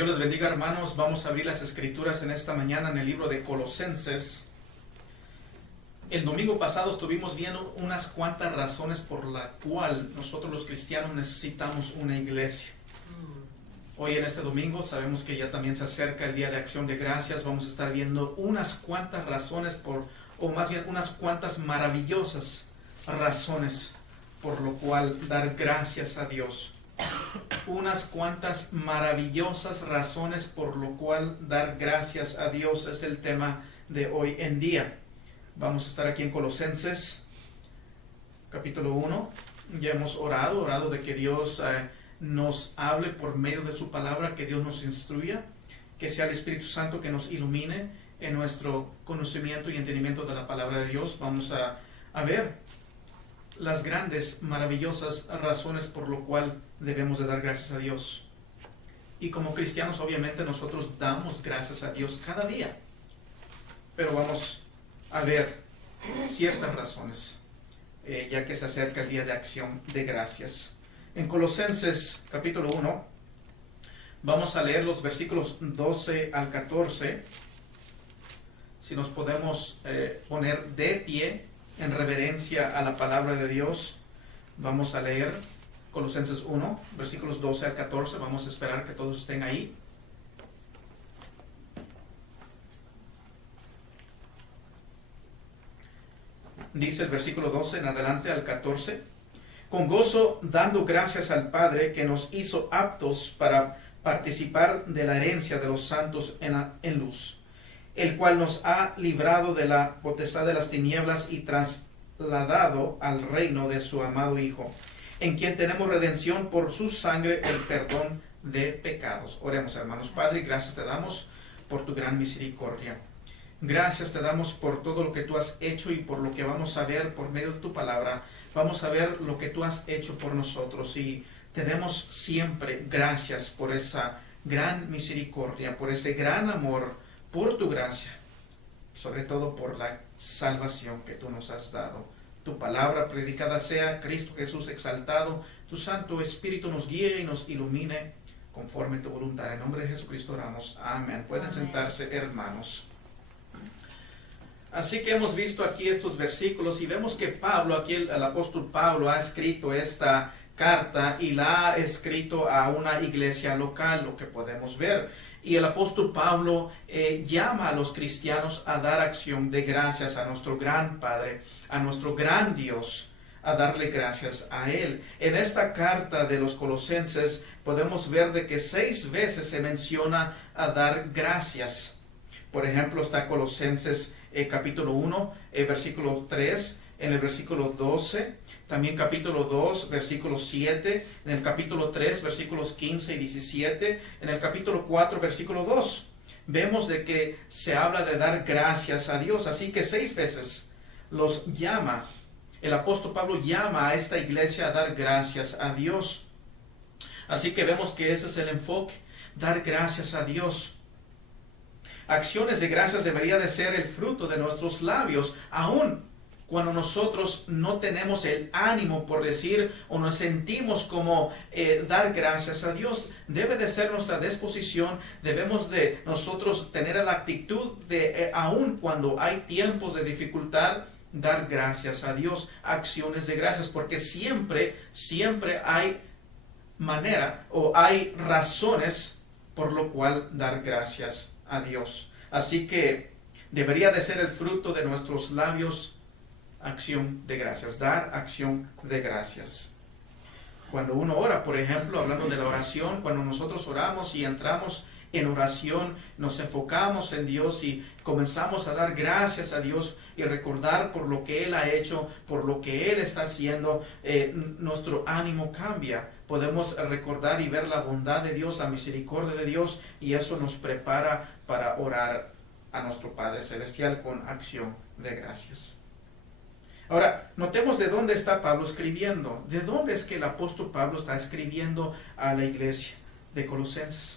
Dios les bendiga, hermanos. Vamos a abrir las escrituras en esta mañana en el libro de Colosenses. El domingo pasado estuvimos viendo unas cuantas razones por la cual nosotros los cristianos necesitamos una iglesia. Hoy en este domingo sabemos que ya también se acerca el Día de Acción de Gracias. Vamos a estar viendo unas cuantas razones o más bien unas cuantas maravillosas razones por lo cual dar gracias a Dios. Unas cuantas maravillosas razones por lo cual dar gracias a Dios es el tema de hoy en día. Vamos a estar aquí en Colosenses, capítulo 1. Ya hemos orado de que Dios nos hable por medio de su palabra, que Dios nos instruya, que sea el Espíritu Santo que nos ilumine en nuestro conocimiento y entendimiento de la palabra de Dios. Vamos a ver las grandes, maravillosas razones por lo cual debemos de dar gracias a Dios. Y como cristianos, obviamente, nosotros damos gracias a Dios cada día. Pero vamos a ver ciertas razones, ya que se acerca el Día de Acción de Gracias. En Colosenses, capítulo 1, vamos a leer los versículos 12 al 14. Si nos podemos poner de pie en reverencia a la palabra de Dios, vamos a leer Colosenses 1, versículos 12 al 14. Vamos a esperar que todos estén ahí. Dice el versículo 12 en adelante al 14. Con gozo dando gracias al Padre que nos hizo aptos para participar de la herencia de los santos en luz, el cual nos ha librado de la potestad de las tinieblas y trasladado al reino de su amado Hijo, en quien tenemos redención por su sangre, el perdón de pecados. Oremos, hermanos. Padre, gracias te damos por tu gran misericordia. Gracias te damos por todo lo que tú has hecho y por lo que vamos a ver por medio de tu palabra. Vamos a ver lo que tú has hecho por nosotros y te damos siempre gracias por esa gran misericordia, por ese gran amor, por tu gracia, sobre todo por la salvación que tú nos has dado. Tu palabra predicada sea, Cristo Jesús exaltado, tu Santo Espíritu nos guíe y nos ilumine conforme a tu voluntad. En nombre de Jesucristo oramos. Amén. Pueden sentarse, hermanos. Así que hemos visto aquí estos versículos y vemos que Pablo, aquí el apóstol Pablo ha escrito esta carta y la ha escrito a una iglesia local, lo que podemos ver. Y el apóstol Pablo llama a los cristianos a dar acción de gracias a nuestro gran Padre, a nuestro gran Dios, a darle gracias a Él. En esta carta de los Colosenses podemos ver de que 6 veces se menciona a dar gracias. Por ejemplo, está Colosenses capítulo 1, versículo 3, en el versículo 12, también capítulo 2, versículo 7, en el capítulo 3, versículos 15 y 17, en el capítulo 4, versículo 2. Vemos de que se habla de dar gracias a Dios, así que 6 veces los llama. El apóstol Pablo llama a esta iglesia a dar gracias a Dios. Así que vemos que ese es el enfoque, dar gracias a Dios. Acciones de gracias debería de ser el fruto de nuestros labios, aun cuando nosotros no tenemos el ánimo por decir o nos sentimos como dar gracias a Dios. Debe de ser nuestra disposición, debemos de nosotros tener la actitud de, aun cuando hay tiempos de dificultad, dar gracias a Dios, acciones de gracias, porque siempre hay manera o hay razones por lo cual dar gracias a Dios. Así que debería de ser el fruto de nuestros labios acción de gracias, dar acción de gracias. Cuando uno ora, por ejemplo, hablando de la oración, cuando nosotros oramos y entramos en oración, nos enfocamos en Dios y comenzamos a dar gracias a Dios y recordar por lo que Él ha hecho, por lo que Él está haciendo, nuestro ánimo cambia. Podemos recordar y ver la bondad de Dios, la misericordia de Dios, y eso nos prepara para orar a nuestro Padre Celestial con acción de gracias. Ahora, notemos de dónde está Pablo escribiendo. ¿De dónde es que el apóstol Pablo está escribiendo a la iglesia de Colosenses?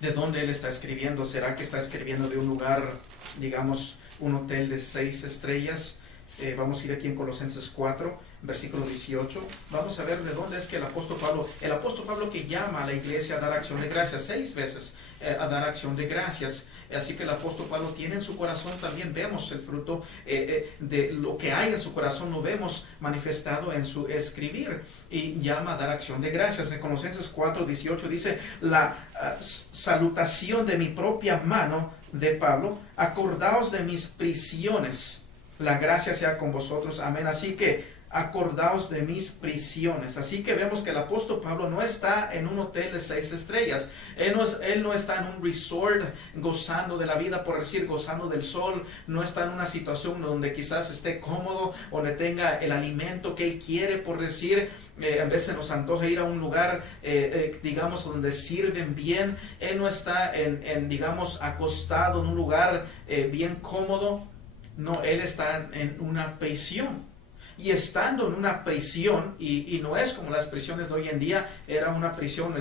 ¿De dónde él está escribiendo? ¿Será que está escribiendo de un lugar, digamos, un hotel de 6 estrellas? Vamos a ir aquí en Colosenses 4, versículo 18. Vamos a ver de dónde es que el apóstol Pablo que llama a la iglesia a dar acción de gracias 6 veces, a dar acción de gracias. Así que el apóstol Pablo tiene en su corazón, también vemos el fruto de lo que hay en su corazón, lo vemos manifestado en su escribir, y llama a dar acción de gracias. En Colosenses 4, 18 dice: la salutación de mi propia mano, de Pablo, acordaos de mis prisiones, la gracia sea con vosotros, amén. Así que acordaos de mis prisiones. Así que vemos que el apóstol Pablo no está en un hotel de 6 estrellas. Él no está en un resort gozando de la vida, por decir, gozando del sol. No está en una situación donde quizás esté cómodo o le tenga el alimento que él quiere, por decir. A veces nos antoja ir a un lugar, digamos, donde sirven bien. Él no está digamos, acostado en un lugar bien cómodo. No, él está en una prisión. Y estando en una prisión, y no es como las prisiones de hoy en día, era una prisión,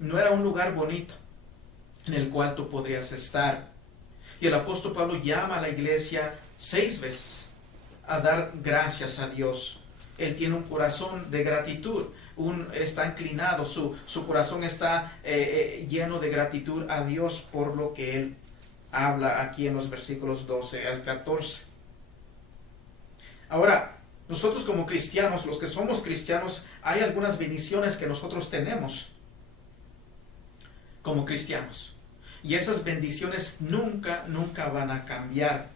no era un lugar bonito en el cual tú podrías estar. Y el apóstol Pablo llama a la iglesia 6 veces a dar gracias a Dios. Él tiene un corazón de gratitud, está inclinado, su corazón está lleno de gratitud a Dios por lo que él habla aquí en los versículos 12 al 14. Ahora, nosotros como cristianos, los que somos cristianos, hay algunas bendiciones que nosotros tenemos como cristianos. Y esas bendiciones nunca van a cambiar.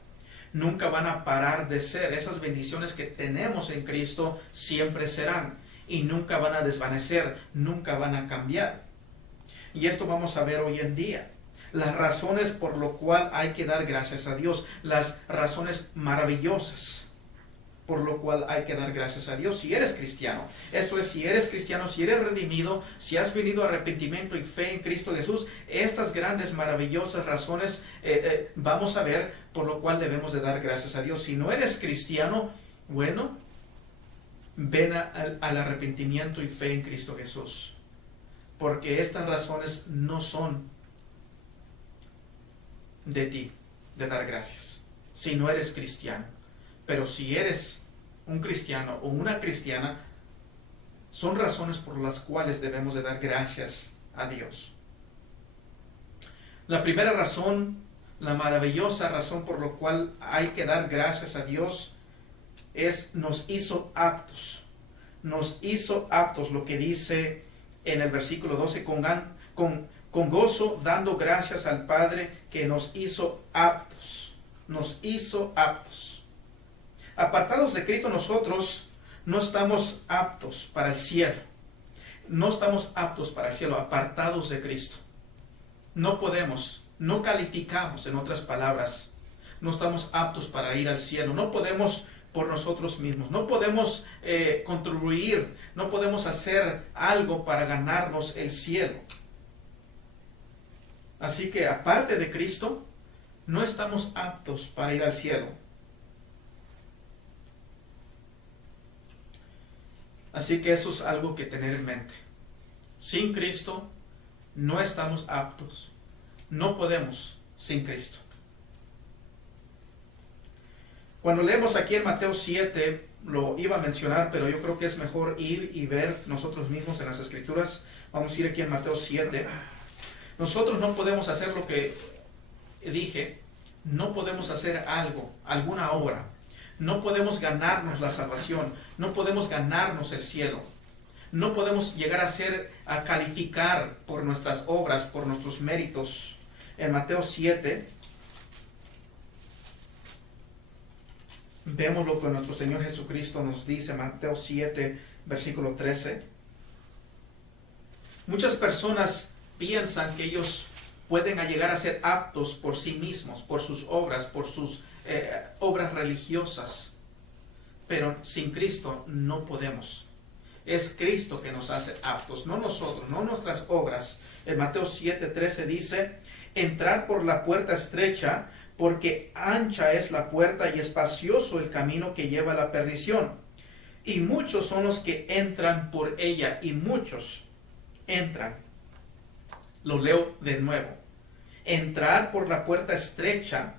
Nunca van a parar de ser. Esas bendiciones que tenemos en Cristo siempre serán. Y nunca van a desvanecer, nunca van a cambiar. Y esto vamos a ver hoy en día. Las razones por lo cual hay que dar gracias a Dios. Las razones maravillosas por lo cual hay que dar gracias a Dios si eres cristiano. Esto es, si eres cristiano, si eres redimido, si has venido a arrepentimiento y fe en Cristo Jesús, estas grandes, maravillosas razones vamos a ver por lo cual debemos de dar gracias a Dios. Si no eres cristiano, bueno, ven al arrepentimiento y fe en Cristo Jesús, porque estas razones no son de ti, de dar gracias, si no eres cristiano. Pero si eres un cristiano o una cristiana, son razones por las cuales debemos de dar gracias a Dios. La primera razón, la maravillosa razón por la cual hay que dar gracias a Dios, es nos hizo aptos. Nos hizo aptos, lo que dice en el versículo 12, con gozo dando gracias al Padre que nos hizo aptos. Nos hizo aptos. Apartados de Cristo, nosotros no estamos aptos para el cielo. No estamos aptos para el cielo, apartados de Cristo. No podemos, no calificamos, en otras palabras. No estamos aptos para ir al cielo. No podemos por nosotros mismos. No podemos contribuir, no podemos hacer algo para ganarnos el cielo. Así que aparte de Cristo, no estamos aptos para ir al cielo. Así que eso es algo que tener en mente. Sin Cristo no estamos aptos. No podemos sin Cristo. Cuando leemos aquí en Mateo 7, lo iba a mencionar, pero yo creo que es mejor ir y ver nosotros mismos en las Escrituras. Vamos a ir aquí en Mateo 7. Nosotros no podemos hacer lo que dije. No podemos hacer algo, alguna obra. No podemos ganarnos la salvación, no podemos ganarnos el cielo, no podemos llegar a calificar por nuestras obras, por nuestros méritos. En Mateo 7, vemos lo que nuestro Señor Jesucristo nos dice, Mateo 7, versículo 13. Muchas personas piensan que ellos pueden llegar a ser aptos por sí mismos, por sus obras, por sus obras religiosas, pero sin Cristo no podemos. Es Cristo que nos hace aptos, no nosotros, no nuestras obras. En Mateo 7:13 dice: entrad por la puerta estrecha, porque ancha es la puerta y espacioso el camino que lleva a la perdición, y muchos son los que entran por ella, y muchos entran. Lo leo de nuevo: entrad por la puerta estrecha,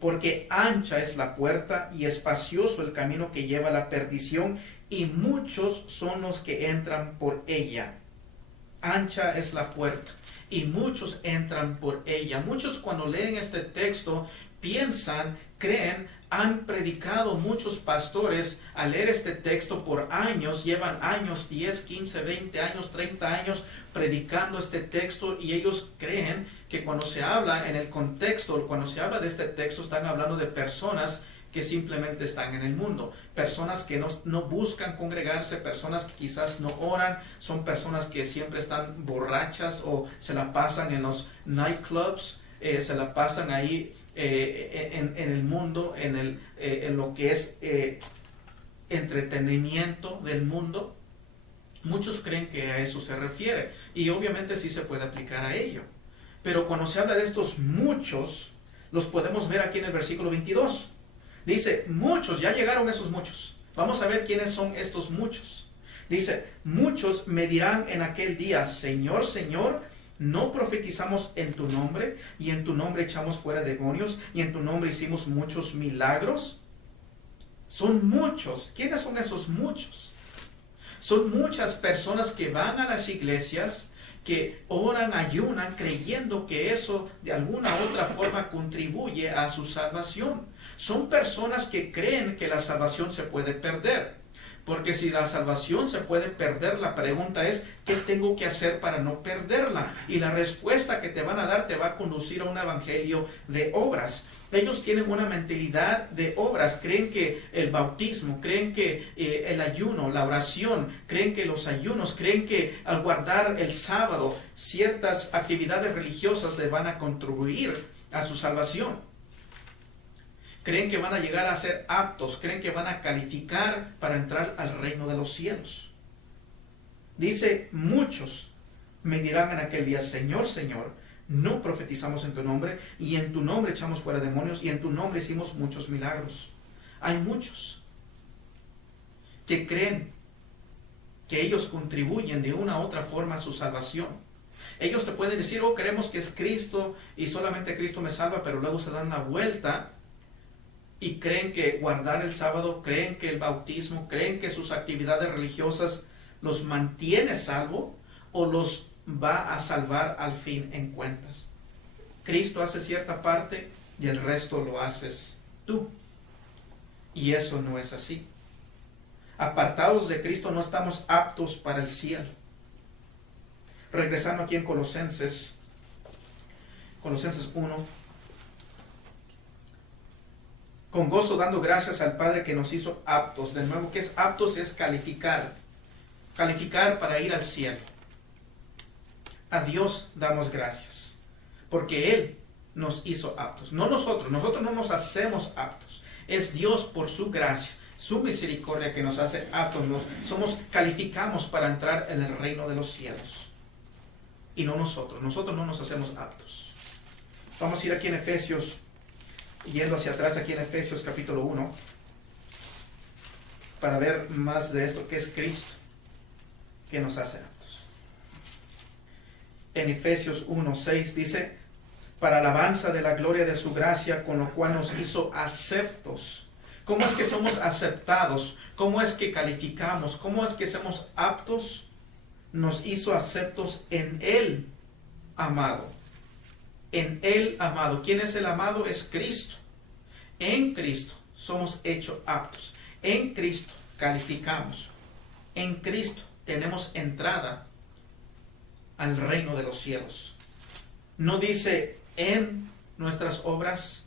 porque ancha es la puerta y espacioso el camino que lleva a la perdición, y muchos son los que entran por ella. Ancha es la puerta y muchos entran por ella. Muchos cuando leen este texto piensan, creen, han predicado muchos pastores al leer este texto por años, llevan años, 10, 15, 20 años, 30 años predicando este texto, y ellos creen que cuando se habla en el contexto, cuando se habla de este texto, están hablando de personas que simplemente están en el mundo, personas que no buscan congregarse, personas que quizás no oran, son personas que siempre están borrachas o se la pasan en los nightclubs, se la pasan ahí en el mundo, en lo que es entretenimiento del mundo. Muchos creen que a eso se refiere, y obviamente sí se puede aplicar a ello. Pero cuando se habla de estos muchos, los podemos ver aquí en el versículo 22. Dice, muchos, ya llegaron esos muchos. Vamos a ver quiénes son estos muchos. Dice, muchos me dirán en aquel día, Señor, Señor, ¿no profetizamos en tu nombre? Y en tu nombre echamos fuera demonios, y en tu nombre hicimos muchos milagros. Son muchos. ¿Quiénes son esos muchos? Son muchas personas que van a las iglesias, que oran, ayunan, creyendo que eso de alguna u otra forma contribuye a su salvación. Son personas que creen que la salvación se puede perder. Porque si la salvación se puede perder, la pregunta es, ¿qué tengo que hacer para no perderla? Y la respuesta que te van a dar te va a conducir a un evangelio de obras. Ellos tienen una mentalidad de obras, creen que el bautismo, creen que el ayuno, la oración, creen que los ayunos, creen que al guardar el sábado, ciertas actividades religiosas le van a contribuir a su salvación. Creen que van a llegar a ser aptos, creen que van a calificar para entrar al reino de los cielos. Dice, muchos me dirán en aquel día, Señor, Señor, no profetizamos en tu nombre, y en tu nombre echamos fuera demonios, y en tu nombre hicimos muchos milagros. Hay muchos que creen que ellos contribuyen de una u otra forma a su salvación. Ellos te pueden decir, oh, creemos que es Cristo y solamente Cristo me salva, pero luego se dan una vuelta y creen que guardar el sábado, creen que el bautismo, creen que sus actividades religiosas los mantiene salvo o los va a salvar al fin en cuentas. Cristo hace cierta parte y el resto lo haces tú. Y eso no es así. Apartados de Cristo no estamos aptos para el cielo. Regresando aquí en Colosenses 1. Con gozo dando gracias al Padre que nos hizo aptos. De nuevo, ¿qué es aptos? Es calificar. Calificar para ir al cielo. A Dios damos gracias. Porque Él nos hizo aptos. No nosotros. Nosotros no nos hacemos aptos. Es Dios por su gracia, su misericordia que nos hace aptos. Calificamos para entrar en el reino de los cielos. Y no nosotros. Nosotros no nos hacemos aptos. Vamos a ir aquí en Efesios. Yendo hacia atrás aquí en Efesios capítulo 1, para ver más de esto que es Cristo, que nos hace aptos. En Efesios 1:6 dice, para alabanza de la gloria de su gracia, con lo cual nos hizo aceptos. ¿Cómo es que somos aceptados? ¿Cómo es que calificamos? ¿Cómo es que somos aptos? Nos hizo aceptos en Él, amado. En Él, amado. ¿Quién es el amado? Es Cristo. En Cristo somos hechos aptos. En Cristo calificamos. En Cristo tenemos entrada al reino de los cielos. No dice en nuestras obras.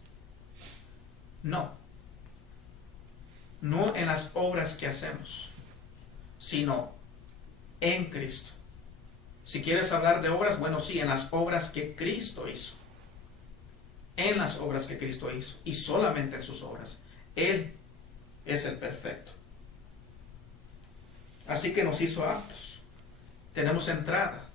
No. No en las obras que hacemos, sino en Cristo. Si quieres hablar de obras, bueno, sí, en las obras que Cristo hizo. En las obras que Cristo hizo. Y solamente en sus obras. Él es el perfecto. Así que nos hizo aptos. Tenemos entrada.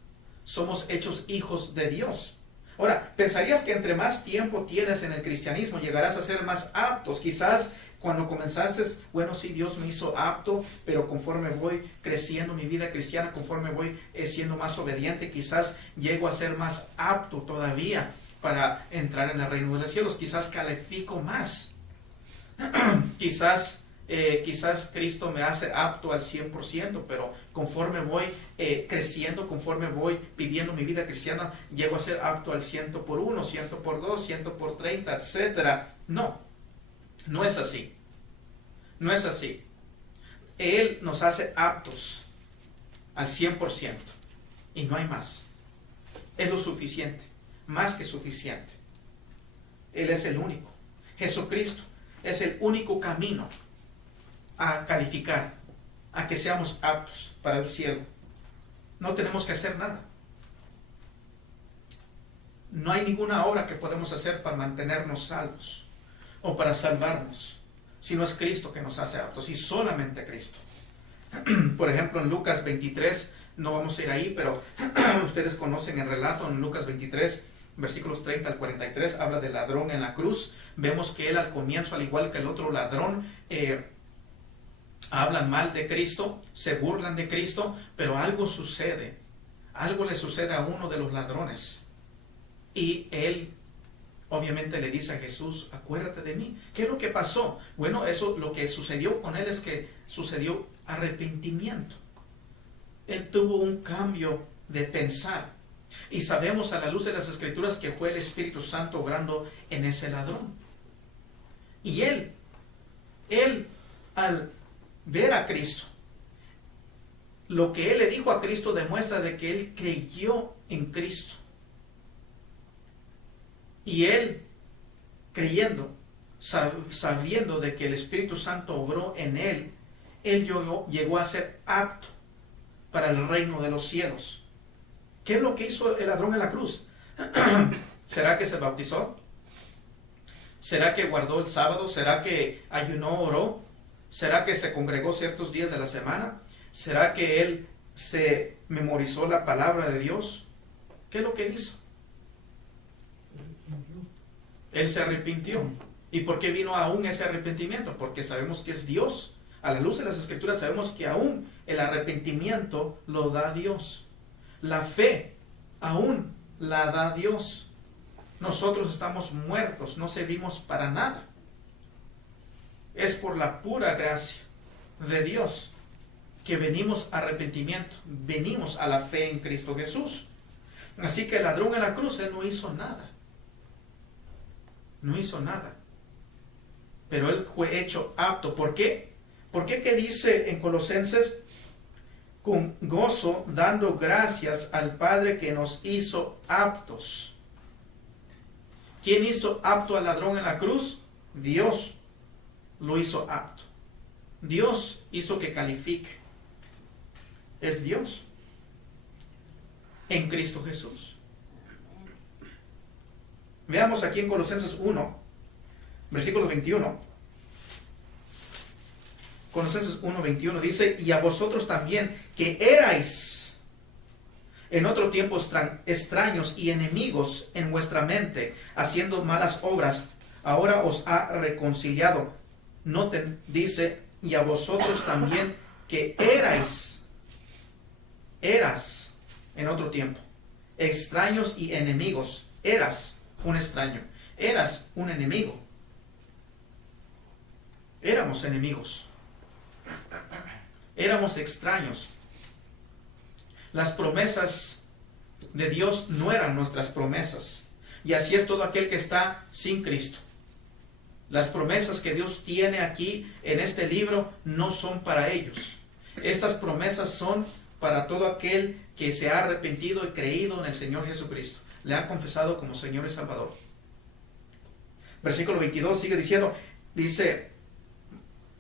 Somos hechos hijos de Dios. Ahora, pensarías que entre más tiempo tienes en el cristianismo, llegarás a ser más aptos. Quizás cuando comenzaste, bueno, sí, Dios me hizo apto, pero conforme voy creciendo mi vida cristiana, conforme voy siendo más obediente, quizás llego a ser más apto todavía para entrar en el reino de los cielos. Quizás califico más. Quizás Cristo me hace apto al 100%, pero conforme voy creciendo, conforme voy viviendo mi vida cristiana, llego a ser apto al 100 por 1, 100 por 2, 100 por 30, etc. No, no es así. No es así. Él nos hace aptos al 100% y no hay más. Es lo suficiente, más que suficiente. Él es el único. Jesucristo es el único camino a calificar, a que seamos aptos para el cielo. No tenemos que hacer nada. No hay ninguna obra que podemos hacer para mantenernos salvos o para salvarnos, sino es Cristo que nos hace aptos, y solamente Cristo. Por ejemplo, en Lucas 23, no vamos a ir ahí, pero ustedes conocen el relato en Lucas 23, versículos 30 al 43, habla del ladrón en la cruz. Vemos que él al comienzo, al igual que el otro ladrón, hablan mal de Cristo, se burlan de Cristo, pero algo sucede. Algo le sucede a uno de los ladrones. Y él obviamente le dice a Jesús, acuérdate de mí. ¿Qué es lo que pasó? Bueno, eso, lo que sucedió con él es que sucedió arrepentimiento. Él tuvo un cambio de pensar. Y sabemos a la luz de las Escrituras que fue el Espíritu Santo obrando en ese ladrón. Y él al ver a Cristo, lo que él le dijo a Cristo demuestra de que él creyó en Cristo. Y él, creyendo, sabiendo de que el Espíritu Santo obró en él, él llegó a ser apto para el reino de los cielos. ¿Qué es lo que hizo el ladrón en la cruz? ¿Será que se bautizó? ¿Será que guardó el sábado? ¿Será que ayunó, oró? ¿Será que se congregó ciertos días de la semana? ¿Será que él se memorizó la palabra de Dios? ¿Qué es lo que él hizo? Él se arrepintió. ¿Y por qué vino aún ese arrepentimiento? Porque sabemos que es Dios. A la luz de las Escrituras sabemos que aún el arrepentimiento lo da Dios. La fe aún la da Dios. Nosotros estamos muertos, no servimos para nada. Es por la pura gracia de Dios que venimos a arrepentimiento, venimos a la fe en Cristo Jesús. Así que el ladrón en la cruz, él no hizo nada. No hizo nada. Pero él fue hecho apto. ¿Por qué? ¿Por qué? ¿Qué dice en Colosenses? Con gozo, dando gracias al Padre que nos hizo aptos. ¿Quién hizo apto al ladrón en la cruz? Dios lo hizo apto. Dios hizo que califique. Es Dios en Cristo Jesús. Veamos aquí en Colosenses 1, versículo 21. Colosenses 1, 21 dice, y a vosotros también, que erais en otro tiempo extraños y enemigos en vuestra mente, haciendo malas obras, ahora os ha reconciliado. Noten, dice, y a vosotros también, que eras en otro tiempo, extraños y enemigos. Eras un extraño, eras un enemigo. Éramos enemigos. Éramos extraños. Las promesas de Dios no eran nuestras promesas. Y así es todo aquel que está sin Cristo. Las promesas que Dios tiene aquí en este libro no son para ellos. Estas promesas son para todo aquel que se ha arrepentido y creído en el Señor Jesucristo. Le ha confesado como Señor y Salvador. Versículo 22 sigue diciendo, dice,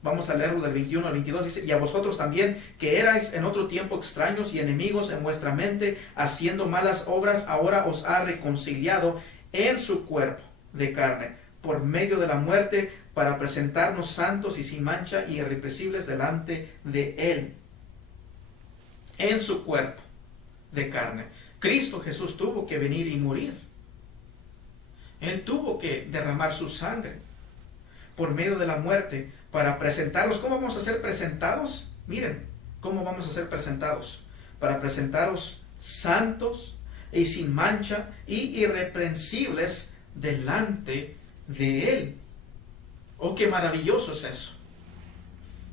vamos a leerlo del 21 al 22, dice, y a vosotros también, que erais en otro tiempo extraños y enemigos en vuestra mente, haciendo malas obras, ahora os ha reconciliado en su cuerpo de carne, por medio de la muerte, para presentarnos santos y sin mancha y irreprensibles delante de Él. En su cuerpo de carne. Cristo Jesús tuvo que venir y morir. Él tuvo que derramar su sangre por medio de la muerte para presentarlos. ¿Cómo vamos a ser presentados? Miren, ¿cómo vamos a ser presentados? Para presentaros santos, y sin mancha y irreprensibles delante de Él. Oh, qué maravilloso es eso.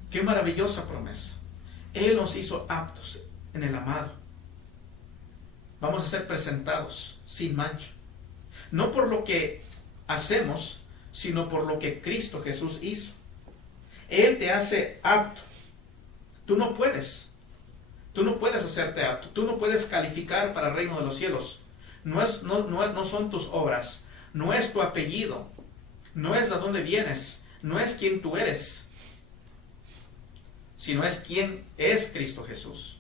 Qué maravillosa promesa. Él nos hizo aptos en el amado. Vamos a ser presentados sin mancha. No por lo que hacemos, sino por lo que Cristo Jesús hizo. Él te hace apto. Tú no puedes. Tú no puedes hacerte apto. Tú no puedes calificar para el reino de los cielos. No son tus obras. No es tu apellido. No es de dónde vienes. No es quién tú eres. Sino es quién es Cristo Jesús.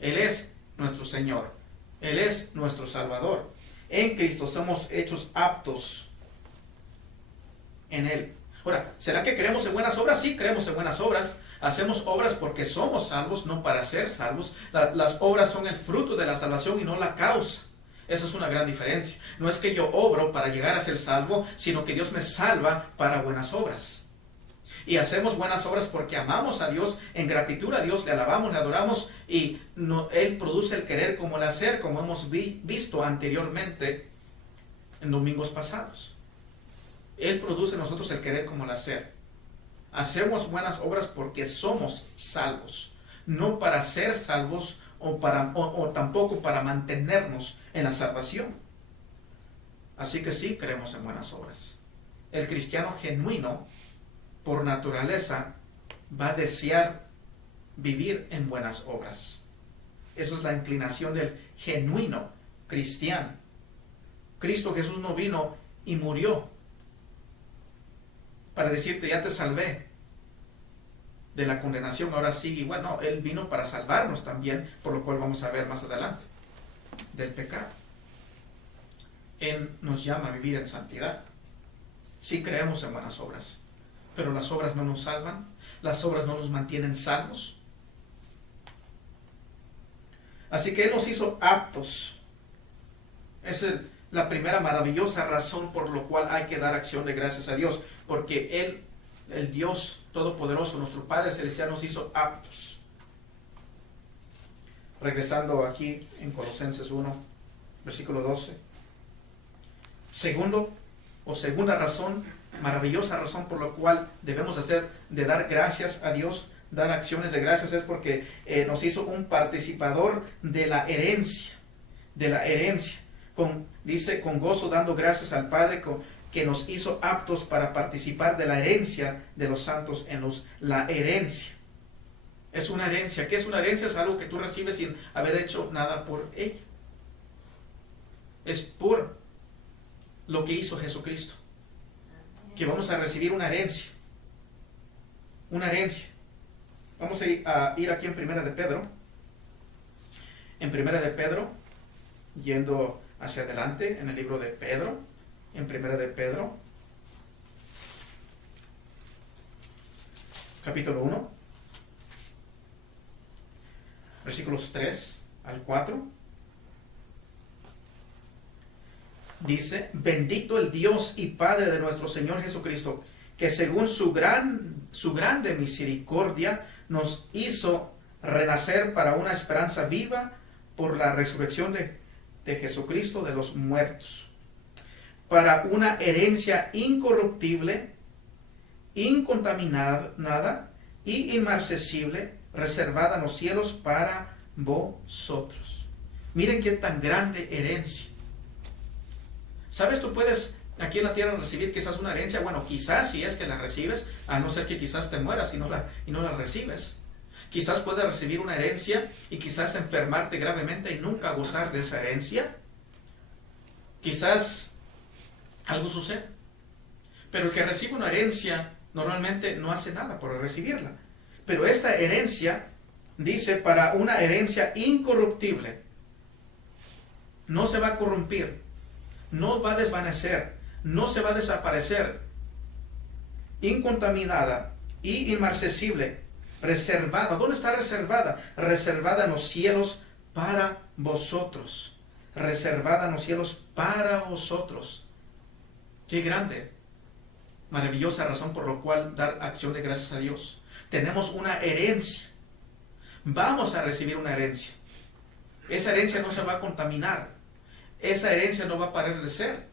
Él es nuestro Señor. Él es nuestro Salvador. En Cristo somos hechos aptos en Él. Ahora, ¿será que creemos en buenas obras? Sí, creemos en buenas obras. Hacemos obras porque somos salvos, no para ser salvos. Las obras son el fruto de la salvación y no la causa. Esa es una gran diferencia. No es que yo obro para llegar a ser salvo, sino que Dios me salva para buenas obras. Y hacemos buenas obras porque amamos a Dios, en gratitud a Dios, le alabamos, le adoramos, y Él produce el querer como el hacer, como hemos visto anteriormente en domingos pasados. Él produce en nosotros el querer como el hacer. Hacemos buenas obras porque somos salvos, no para ser salvos o tampoco para mantenernos en la salvación. Así que sí creemos en buenas obras. El cristiano genuino, por naturaleza, va a desear vivir en buenas obras. Esa es la inclinación del genuino cristiano. Cristo Jesús no vino y murió para decirte, ya te salvé de la condenación, ahora sigue igual. No, Él vino para salvarnos también, por lo cual vamos a ver más adelante, del pecado. Él nos llama a vivir en santidad. Sí creemos en buenas obras, pero las obras no nos salvan, las obras no nos mantienen salvos. Así que Él nos hizo aptos. Esa es la primera maravillosa razón por la cual hay que dar acción de gracias a Dios, porque Él, el Dios Todopoderoso, nuestro Padre Celestial, nos hizo aptos. Regresando aquí en Colosenses 1, versículo 12. Segunda razón, maravillosa razón por la cual debemos de dar gracias a Dios, dar acciones de gracias, es porque nos hizo un participador de la herencia. Dice, con gozo dando gracias al Padre que nos hizo aptos para participar de la herencia de los santos en la herencia. Es una herencia. ¿Qué es una herencia? Es algo que tú recibes sin haber hecho nada por ella. Es por lo que hizo Jesucristo que vamos a recibir una herencia. Una herencia. Vamos a ir aquí en Primera de Pedro. En Primera de Pedro, yendo hacia adelante en el libro de Pedro, en Primera de Pedro, capítulo 1, versículos 3 al 4, dice, bendito el Dios y Padre de nuestro Señor Jesucristo, que según su grande misericordia nos hizo renacer para una esperanza viva por la resurrección de Jesucristo de los muertos, para una herencia incorruptible, incontaminada y inmarcesible, reservada en los cielos para vosotros. Miren qué tan grande herencia. ¿Sabes? Tú puedes aquí en la tierra recibir quizás una herencia. Bueno, quizás si es que la recibes, a no ser que quizás te mueras y no la recibes. Quizás puedes recibir una herencia y quizás enfermarte gravemente y nunca gozar de esa herencia. Quizás algo sucede. Pero el que recibe una herencia normalmente no hace nada por recibirla. Pero esta herencia dice para una herencia incorruptible. No se va a corrompir, no va a desvanecer, no se va a desaparecer, incontaminada y inmarcesible, reservada. ¿Dónde está reservada? Reservada en los cielos para vosotros. Reservada en los cielos para vosotros. Qué grande, maravillosa razón por la cual dar acción de gracias a Dios. Tenemos una herencia. Vamos a recibir una herencia. Esa herencia no se va a contaminar. Esa herencia no va a parar de ser.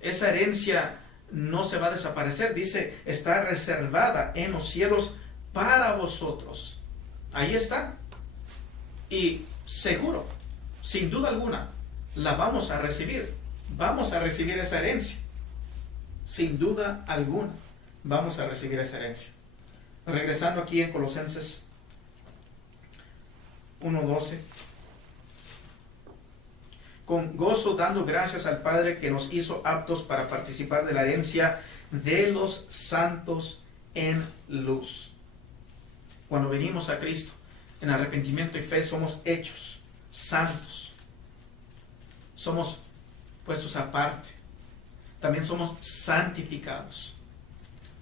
Esa herencia no se va a desaparecer. Dice, está reservada en los cielos para vosotros. Ahí está. Y seguro, sin duda alguna, la vamos a recibir. Vamos a recibir esa herencia. Sin duda alguna, vamos a recibir esa herencia. Regresando aquí en Colosenses 1:12. Con gozo dando gracias al Padre que nos hizo aptos para participar de la herencia de los santos en luz. Cuando venimos a Cristo, en arrepentimiento y fe, somos hechos santos. Somos puestos aparte. También somos santificados.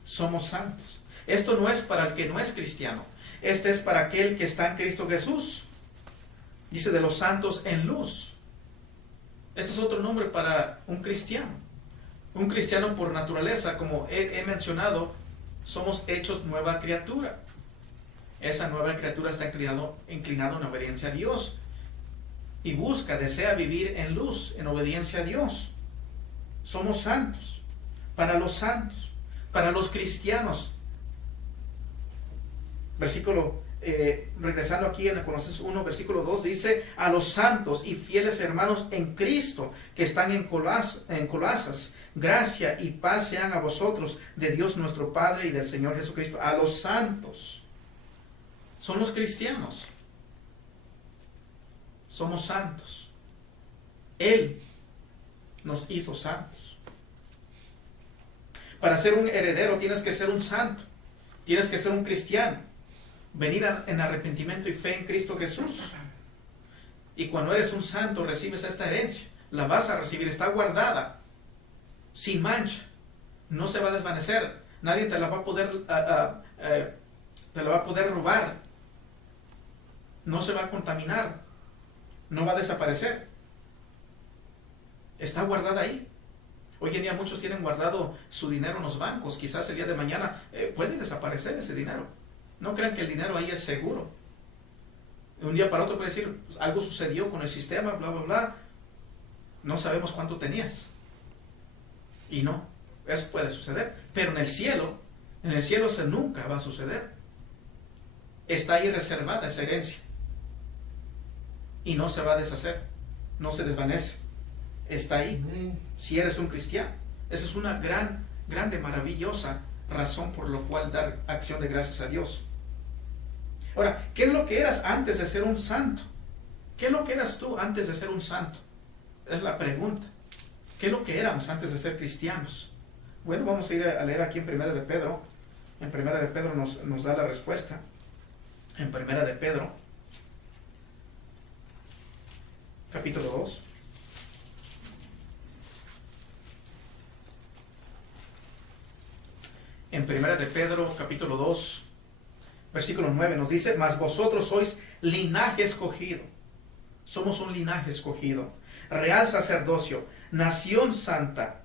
Somos santos. Esto no es para el que no es cristiano. Este es para aquel que está en Cristo Jesús. Dice de los santos en luz. Este es otro nombre para un cristiano. Un cristiano por naturaleza, como he mencionado, somos hechos nueva criatura. Esa nueva criatura está inclinado en obediencia a Dios. Y desea vivir en luz, en obediencia a Dios. Somos santos. Para los santos. Para los cristianos. Regresando aquí en Colosenses 1, versículo 2, dice, a los santos y fieles hermanos en Cristo que están en Colosas, gracia y paz sean a vosotros de Dios nuestro Padre y del Señor Jesucristo. A los santos. Son los cristianos. Somos santos. Él nos hizo santos. Para ser un heredero tienes que ser un santo. Tienes que ser un cristiano. Venir en arrepentimiento y fe en Cristo Jesús. Y cuando eres un santo recibes esta herencia. La vas a recibir, está guardada, sin mancha. No se va a desvanecer. Nadie te la va a poder robar. No se va a contaminar. No va a desaparecer. Está guardada ahí. Hoy en día muchos tienen guardado su dinero en los bancos. Quizás el día de mañana puede desaparecer ese dinero. No crean que el dinero ahí es seguro. De un día para otro puede decir, pues, algo sucedió con el sistema, bla, bla, bla. No sabemos cuánto tenías. Y no, eso puede suceder. Pero en el cielo eso nunca va a suceder. Está ahí reservada esa herencia. Y no se va a deshacer. No se desvanece. Está ahí. Si eres un cristiano. Esa es una grande, maravillosa razón por lo cual dar acción de gracias a Dios. Ahora, ¿qué es lo que eras antes de ser un santo? ¿Qué es lo que eras tú antes de ser un santo? Es la pregunta. ¿Qué es lo que éramos antes de ser cristianos? Bueno, vamos a ir a leer aquí en Primera de Pedro. En Primera de Pedro nos da la respuesta. En Primera de Pedro, capítulo 2. En Primera de Pedro, capítulo 2, versículo 9, nos dice, mas vosotros sois linaje escogido. Somos un linaje escogido. Real sacerdocio, nación santa,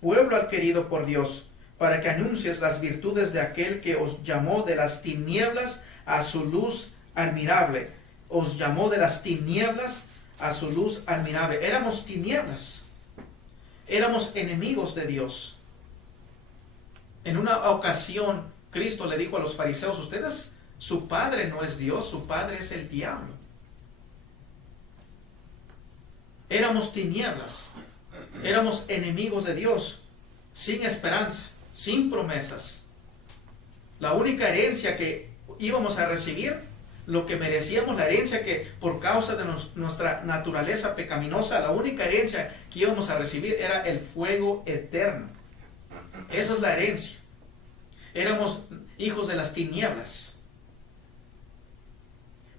pueblo adquirido por Dios, para que anuncies las virtudes de aquel que os llamó de las tinieblas a su luz admirable. Os llamó de las tinieblas a su luz admirable. Éramos tinieblas. Éramos enemigos de Dios. En una ocasión, Cristo le dijo a los fariseos, ustedes, su padre no es Dios, su padre es el diablo. Éramos tinieblas, éramos enemigos de Dios, sin esperanza, sin promesas. La única herencia que íbamos a recibir, lo que merecíamos, la herencia que por causa de nuestra naturaleza pecaminosa, la única herencia que íbamos a recibir era el fuego eterno. Esa es la herencia. Éramos hijos de las tinieblas.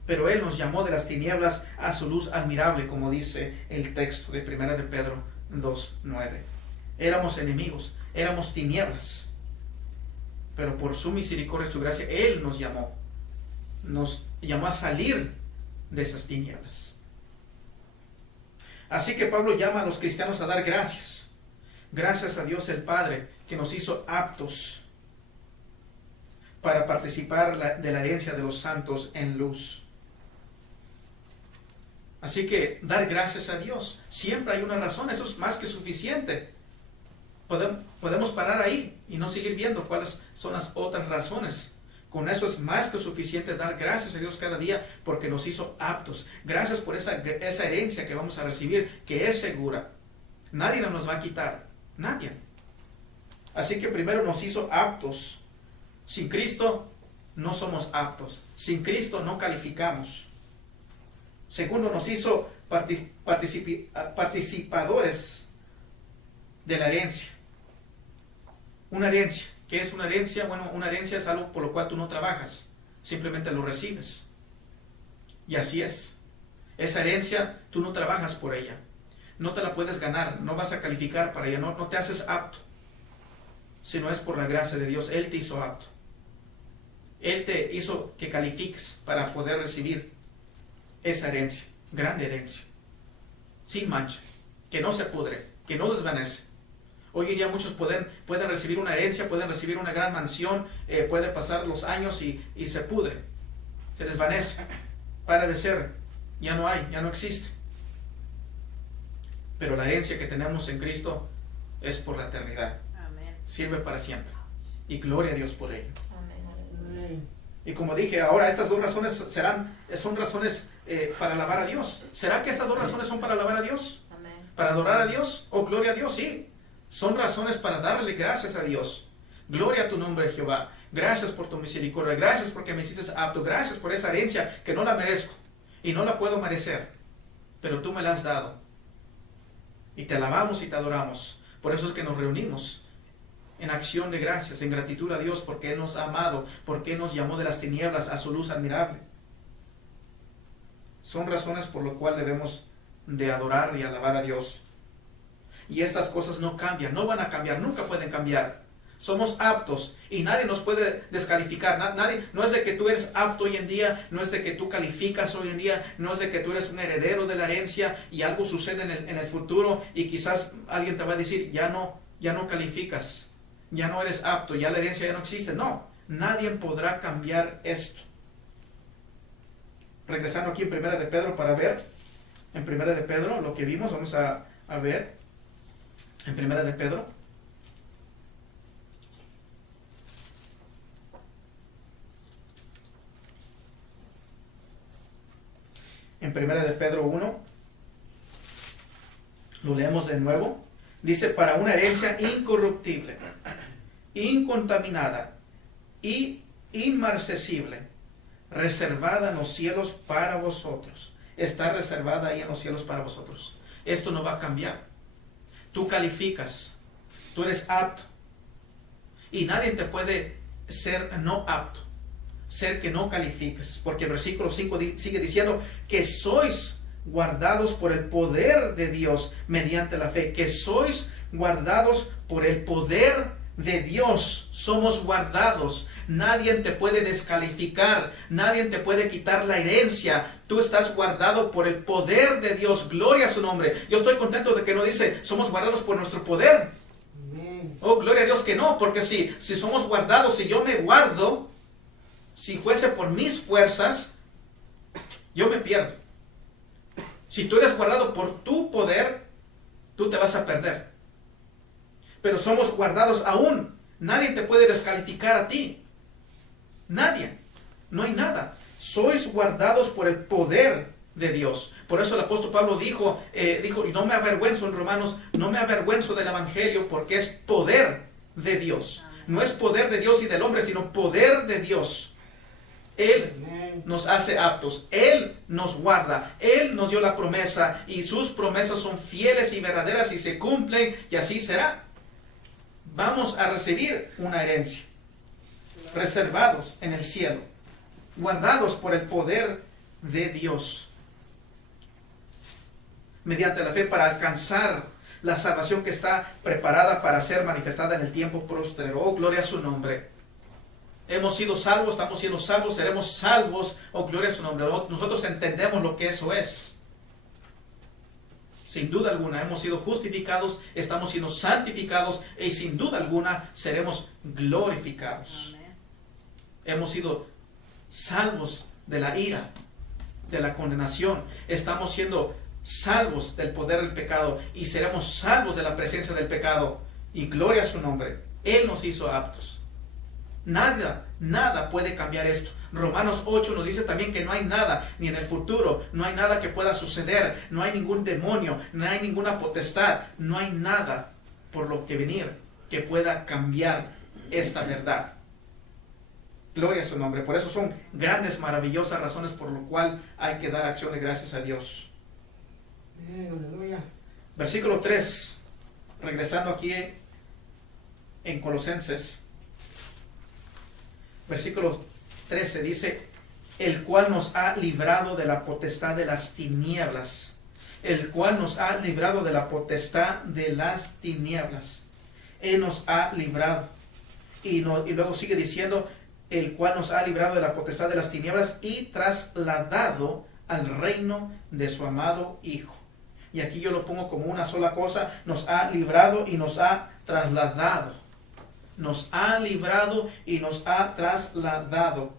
Pero Él nos llamó de las tinieblas a su luz admirable, como dice el texto de 1 de Pedro 2:9. Éramos enemigos, éramos tinieblas. Pero por su misericordia y su gracia, Él nos llamó a salir de esas tinieblas. Así que Pablo llama a los cristianos a dar gracias. Gracias a Dios el Padre que nos hizo aptos para participar de la herencia de los santos en luz. Así que dar gracias a Dios. Siempre hay una razón, eso es más que suficiente. Podemos parar ahí y no seguir viendo cuáles son las otras razones. Con eso es más que suficiente dar gracias a Dios cada día porque nos hizo aptos. Gracias por esa herencia que vamos a recibir, que es segura. Nadie nos va a quitar. Nadie. Así que primero nos hizo aptos. Sin Cristo no somos aptos. Sin Cristo no calificamos. Segundo, nos hizo participadores de la herencia. Una herencia. ¿Qué es una herencia? Bueno, una herencia es algo por lo cual tú no trabajas. Simplemente lo recibes. Y así es. Esa herencia, tú no trabajas por ella. No te la puedes ganar. No vas a calificar para ella. No te haces apto. Si no es por la gracia de Dios. Él te hizo apto. Él te hizo que califiques para poder recibir esa herencia, grande herencia, sin mancha, que no se pudre, que no desvanece. Hoy en día muchos pueden recibir una herencia, pueden recibir una gran mansión, pueden pasar los años y se pudre, se desvanece, para de ser, ya no hay, ya no existe. Pero la herencia que tenemos en Cristo es por la eternidad. Amén. Sirve para siempre. Y gloria a Dios por ello. Amén. Y como dije, ahora estas dos razones son razones para alabar a Dios. ¿Será que estas dos razones son para alabar a Dios? Amén. ¿Para adorar a Dios? ¿Oh, gloria a Dios? Sí. Son razones para darle gracias a Dios. Gloria a tu nombre, Jehová. Gracias por tu misericordia. Gracias porque me hiciste apto. Gracias por esa herencia que no la merezco y no la puedo merecer. Pero tú me la has dado. Y te alabamos y te adoramos. Por eso es que nos reunimos en acción de gracias, en gratitud a Dios, porque Él nos ha amado, porque Él nos llamó de las tinieblas a su luz admirable. Son razones por lo cual debemos de adorar y alabar a Dios. Y estas cosas no cambian, no van a cambiar, nunca pueden cambiar. Somos aptos y nadie nos puede descalificar. Nadie, no es de que tú eres apto hoy en día, no es de que tú calificas hoy en día, no es de que tú eres un heredero de la herencia y algo sucede en el futuro y quizás alguien te va a decir, ya no calificas, ya no eres apto, ya la herencia ya no existe. No, nadie podrá cambiar esto. Regresando aquí en Primera de Pedro para ver, en Primera de Pedro lo que vimos, vamos a ver, en Primera de Pedro. En Primera de Pedro 1, lo leemos de nuevo. Dice, para una herencia incorruptible, incontaminada y inmarcesible, reservada en los cielos para vosotros. Está reservada ahí en los cielos para vosotros. Esto no va a cambiar. Tú calificas, tú eres apto. Y nadie te puede ser no apto, ser que no califiques. Porque el versículo 5 sigue diciendo que sois guardados por el poder de Dios mediante la fe. Que sois guardados por el poder de Dios. Somos guardados. Nadie te puede descalificar. Nadie te puede quitar la herencia. Tú estás guardado por el poder de Dios. Gloria a su nombre. Yo estoy contento de que no dice somos guardados por nuestro poder. Oh, gloria a Dios que no. Porque si somos guardados, si yo me guardo, si fuese por mis fuerzas, yo me pierdo. Si tú eres guardado por tu poder, tú te vas a perder. Pero somos guardados aún. Nadie te puede descalificar a ti. Nadie. No hay nada. Sois guardados por el poder de Dios. Por eso el apóstol Pablo dijo, y no me avergüenzo en Romanos, no me avergüenzo del evangelio porque es poder de Dios. No es poder de Dios y del hombre, sino poder de Dios. Él nos hace aptos, Él nos guarda, Él nos dio la promesa y sus promesas son fieles y verdaderas y se cumplen y así será. Vamos a recibir una herencia, reservados en el cielo, guardados por el poder de Dios, mediante la fe para alcanzar la salvación que está preparada para ser manifestada en el tiempo próspero. Oh, gloria a su nombre. Hemos sido salvos, estamos siendo salvos, seremos salvos. Oh, gloria a su nombre. Nosotros entendemos lo que eso es. Sin duda alguna, hemos sido justificados, estamos siendo santificados y sin duda alguna seremos glorificados. Amén. Hemos sido salvos de la ira de la condenación. Estamos siendo salvos del poder del pecado y seremos salvos de la presencia del pecado. Y gloria a su nombre. Él nos hizo aptos. Nada puede cambiar esto. Romanos 8 nos dice también que no hay nada, ni en el futuro, no hay nada que pueda suceder, no hay ningún demonio, no hay ninguna potestad, no hay nada por lo que venir que pueda cambiar esta verdad. Gloria a su nombre. Por eso son grandes, maravillosas razones por lo cual hay que dar acción de gracias a Dios. Aleluya. Versículo 3, regresando aquí en Colosenses, versículo 13 dice, el cual nos ha librado de la potestad de las tinieblas. El cual nos ha librado de la potestad de las tinieblas. Él nos ha librado. Y luego sigue diciendo, el cual nos ha librado de la potestad de las tinieblas y trasladado al reino de su amado Hijo. Y aquí yo lo pongo como una sola cosa, nos ha librado y nos ha trasladado. Nos ha librado y nos ha trasladado.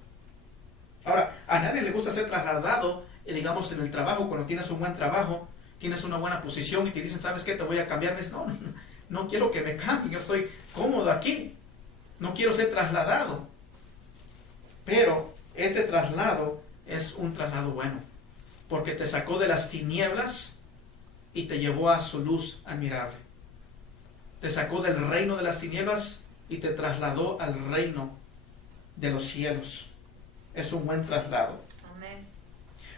Ahora, a nadie le gusta ser trasladado, digamos, en el trabajo, cuando tienes un buen trabajo, tienes una buena posición y te dicen, ¿sabes qué? Te voy a cambiar. Dices, no quiero que me cambien, yo estoy cómodo aquí. No quiero ser trasladado. Pero este traslado es un traslado bueno, porque te sacó de las tinieblas y te llevó a su luz admirable. Te sacó del reino de las tinieblas y te trasladó al reino de los cielos. Es un buen traslado. Amén.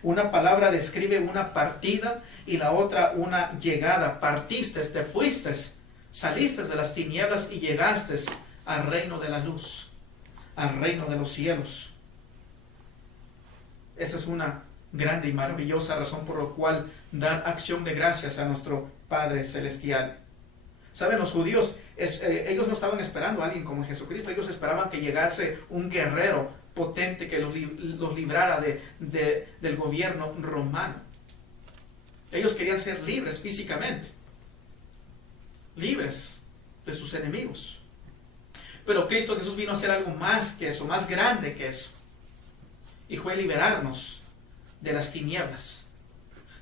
Una palabra describe una partida y la otra una llegada. Partiste, te fuiste, saliste de las tinieblas y llegaste al reino de la luz, al reino de los cielos. Esa es una grande y maravillosa razón por la cual dar acción de gracias a nuestro Padre Celestial. ¿Saben? Los judíos, ellos no estaban esperando a alguien como Jesucristo. Ellos esperaban que llegase un guerrero potente que los librara del gobierno romano. Ellos querían ser libres físicamente, libres de sus enemigos. Pero Cristo Jesús vino a hacer algo más que eso, más grande que eso. Y fue liberarnos de las tinieblas.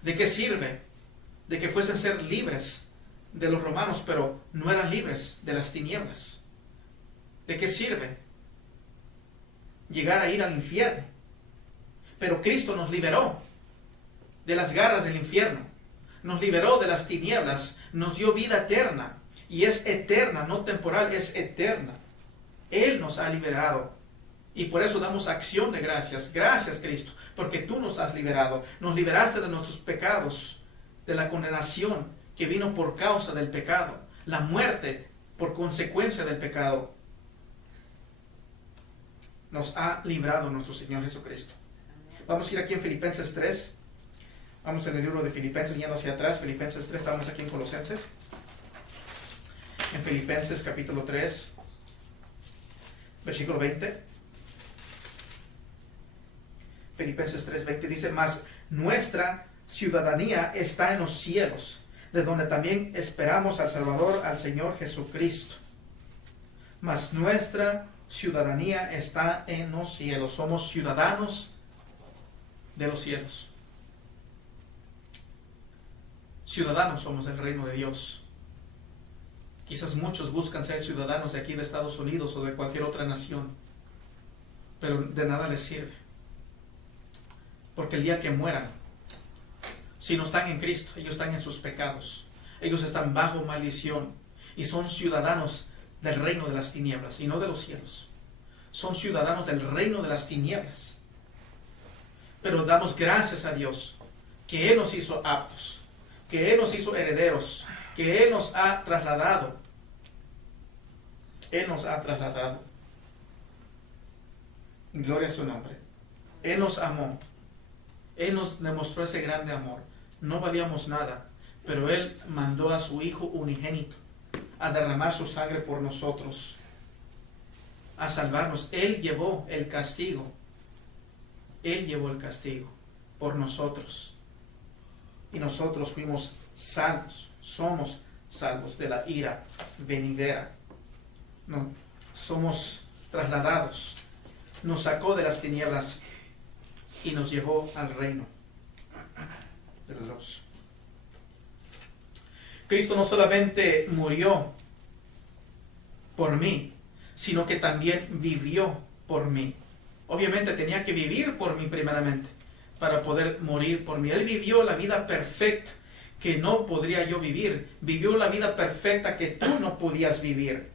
¿De qué sirve? De que fuesen ser libres de los romanos, pero no eran libres de las tinieblas. ¿De qué sirve llegar a ir al infierno? Pero Cristo nos liberó de las garras del infierno, nos liberó de las tinieblas, nos dio vida eterna, y es eterna, no temporal, es eterna. Él nos ha liberado, y por eso damos acción de gracias. Gracias, Cristo, porque tú nos has liberado, nos liberaste de nuestros pecados, de la condenación que vino por causa del pecado, la muerte por consecuencia del pecado. Nos ha librado nuestro Señor Jesucristo. Vamos a ir aquí en Filipenses 3. Vamos en el libro de Filipenses, yendo hacia atrás. Filipenses 3, estamos aquí en Colosenses. En Filipenses capítulo 3, versículo 20. Filipenses 3, 20 dice, mas nuestra ciudadanía está en los cielos, de donde también esperamos al Salvador, al Señor Jesucristo. Mas nuestra ciudadanía está en los cielos. Somos ciudadanos de los cielos. Ciudadanos somos del reino de Dios. Quizás muchos buscan ser ciudadanos de aquí de Estados Unidos o de cualquier otra nación, pero de nada les sirve. Porque el día que mueran, si no están en Cristo, ellos están en sus pecados. Ellos están bajo maldición y son ciudadanos del reino de las tinieblas y no de los cielos. Son ciudadanos del reino de las tinieblas. Pero damos gracias a Dios que Él nos hizo aptos, que Él nos hizo herederos, que Él nos ha trasladado. Él nos ha trasladado. Gloria a su nombre. Él nos amó. Él nos demostró ese grande amor. No valíamos nada, pero Él mandó a su Hijo unigénito a derramar su sangre por nosotros, a salvarnos. Él llevó el castigo. Él llevó el castigo por nosotros. Y nosotros fuimos salvos. Somos salvos de la ira venidera. No, somos trasladados. Nos sacó de las tinieblas y nos llevó al reino de la luz. Cristo no solamente murió por mí, sino que también vivió por mí. Obviamente tenía que vivir por mí primeramente, para poder morir por mí. Él vivió la vida perfecta que no podría yo vivir. Vivió la vida perfecta que tú no podías vivir.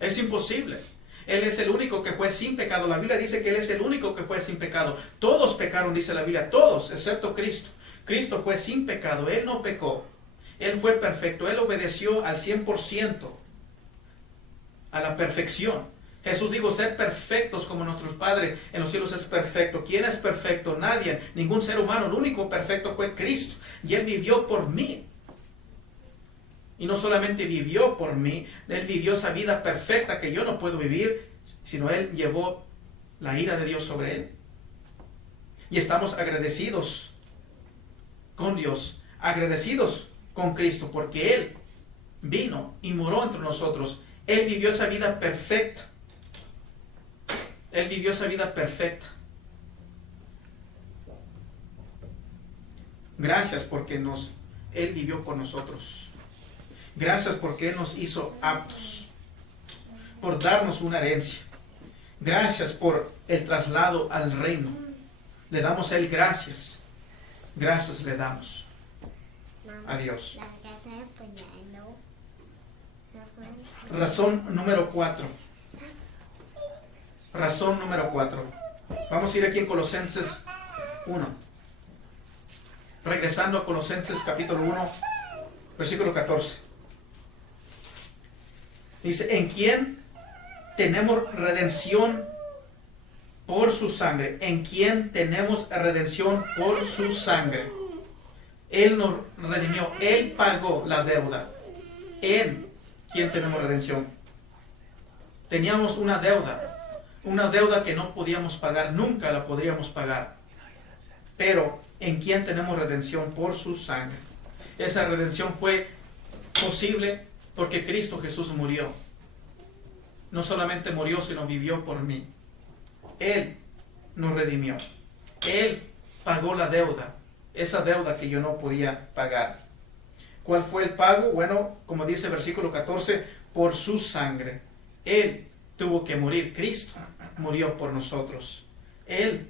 Es imposible. Él es el único que fue sin pecado. La Biblia dice que Él es el único que fue sin pecado. Todos pecaron, dice la Biblia, todos, excepto Cristo. Cristo fue sin pecado, Él no pecó. Él fue perfecto, Él obedeció al 100%, a la perfección. Jesús dijo, ser perfectos como nuestros padres en los cielos es perfecto. ¿Quién es perfecto? Nadie, ningún ser humano. El único perfecto fue Cristo. Y Él vivió por mí. Y no solamente vivió por mí, Él vivió esa vida perfecta que yo no puedo vivir, sino Él llevó la ira de Dios sobre Él. Y estamos agradecidos con Dios, agradecidos con Cristo, porque Él vino y moró entre nosotros. Él vivió esa vida perfecta. Él vivió esa vida perfecta. Gracias porque Él vivió por nosotros. Gracias porque Él nos hizo aptos, por darnos una herencia. Gracias por el traslado al reino. Le damos a Él gracias. Gracias le damos a Dios. Razón número 4. Razón número 4. Vamos a ir aquí en Colosenses 1. Regresando a Colosenses capítulo 1, versículo 14. Dice, en quien tenemos redención por su sangre. En quien tenemos redención por su sangre. Él nos redimió. Él pagó la deuda. En quien tenemos redención. Teníamos una deuda. Una deuda que no podíamos pagar. Nunca la podríamos pagar. Pero en quien tenemos redención por su sangre. Esa redención fue posible porque Cristo Jesús murió. No solamente murió, sino vivió por mí. Él nos redimió. Él pagó la deuda. Esa deuda que yo no podía pagar. ¿Cuál fue el pago? Bueno, como dice el versículo 14, por su sangre. Él tuvo que morir. Cristo murió por nosotros. Él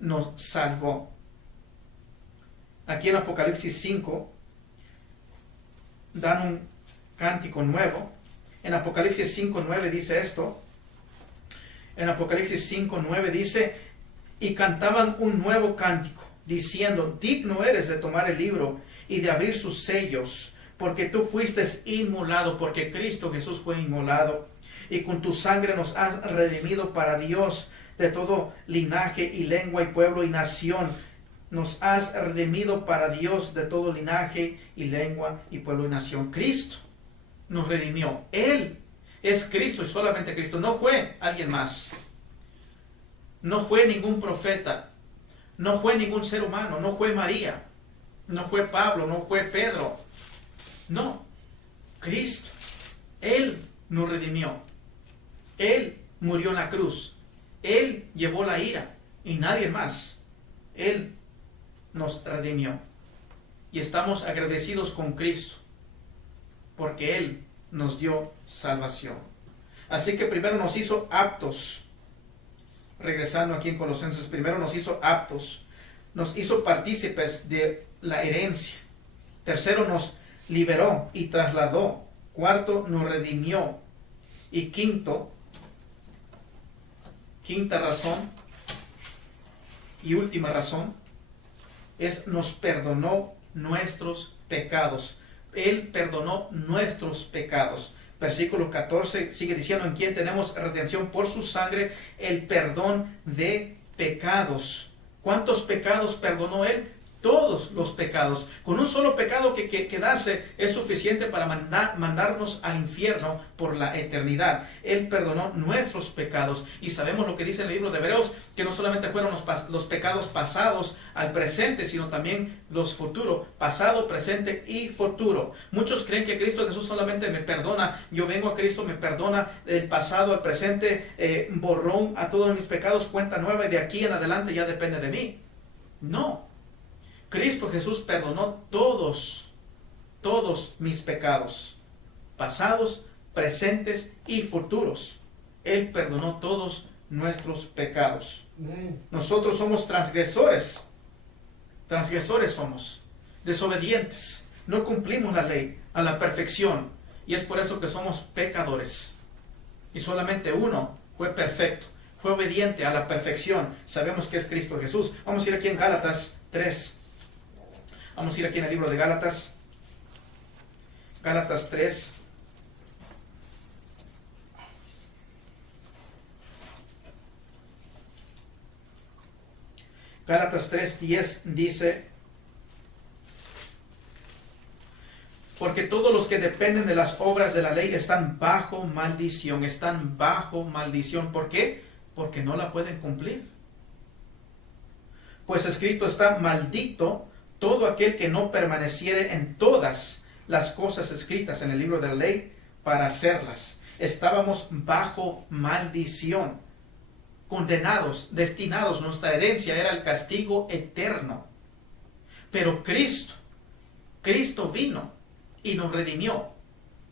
nos salvó. Aquí en Apocalipsis 5 dan un cántico nuevo. En Apocalipsis 5:9 dice esto. En Apocalipsis 5:9 dice, y cantaban un nuevo cántico, diciendo, digno eres de tomar el libro y de abrir sus sellos, porque tú fuiste inmolado, porque Cristo Jesús fue inmolado, y con tu sangre nos has redimido para Dios de todo linaje y lengua y pueblo y nación. Nos has redimido para Dios de todo linaje y lengua y pueblo y nación. Cristo nos redimió. Él es Cristo y solamente Cristo. No fue alguien más. No fue ningún profeta. No fue ningún ser humano. No fue María. No fue Pablo. No fue Pedro. No. Cristo. Él nos redimió. Él murió en la cruz. Él llevó la ira y nadie más. Él nos redimió. Y estamos agradecidos con Cristo porque Él nos dio salvación. Así que primero nos hizo aptos. Regresando aquí en Colosenses, primero nos hizo aptos. Nos hizo partícipes de la herencia. Tercero, nos liberó y trasladó. Cuarto, nos redimió. Y quinta razón y última razón es nos perdonó nuestros pecados. Él perdonó nuestros pecados. Versículo 14 sigue diciendo, en quien tenemos redención por su sangre, el perdón de pecados. ¿Cuántos pecados perdonó Él? Todos los pecados. Con un solo pecado que quedase es suficiente para mandarnos al infierno por la eternidad. Él perdonó nuestros pecados. Y sabemos lo que dice el libro de Hebreos, que no solamente fueron los pecados pasados al presente, sino también los futuros, pasado, presente y futuro. Muchos creen que Cristo Jesús solamente me perdona. Yo vengo a Cristo, me perdona el pasado, el presente, borrón a todos mis pecados, cuenta nueva, y de aquí en adelante ya depende de mí. No. Cristo Jesús perdonó todos mis pecados, pasados, presentes y futuros. Él perdonó todos nuestros pecados. Amén. Nosotros somos transgresores somos, desobedientes, no cumplimos la ley a la perfección, y es por eso que somos pecadores. Y solamente uno fue perfecto, fue obediente a la perfección. Sabemos que es Cristo Jesús. Vamos a ir aquí en Gálatas 3. Vamos a ir aquí en el libro de Gálatas. Gálatas 3. Gálatas 3:10 dice: porque todos los que dependen de las obras de la ley están bajo maldición. Están bajo maldición. ¿Por qué? Porque no la pueden cumplir. Pues escrito está: maldito todo aquel que no permaneciere en todas las cosas escritas en el libro de la ley para hacerlas. Estábamos bajo maldición, condenados, destinados. Nuestra herencia era el castigo eterno. Pero Cristo vino y nos redimió.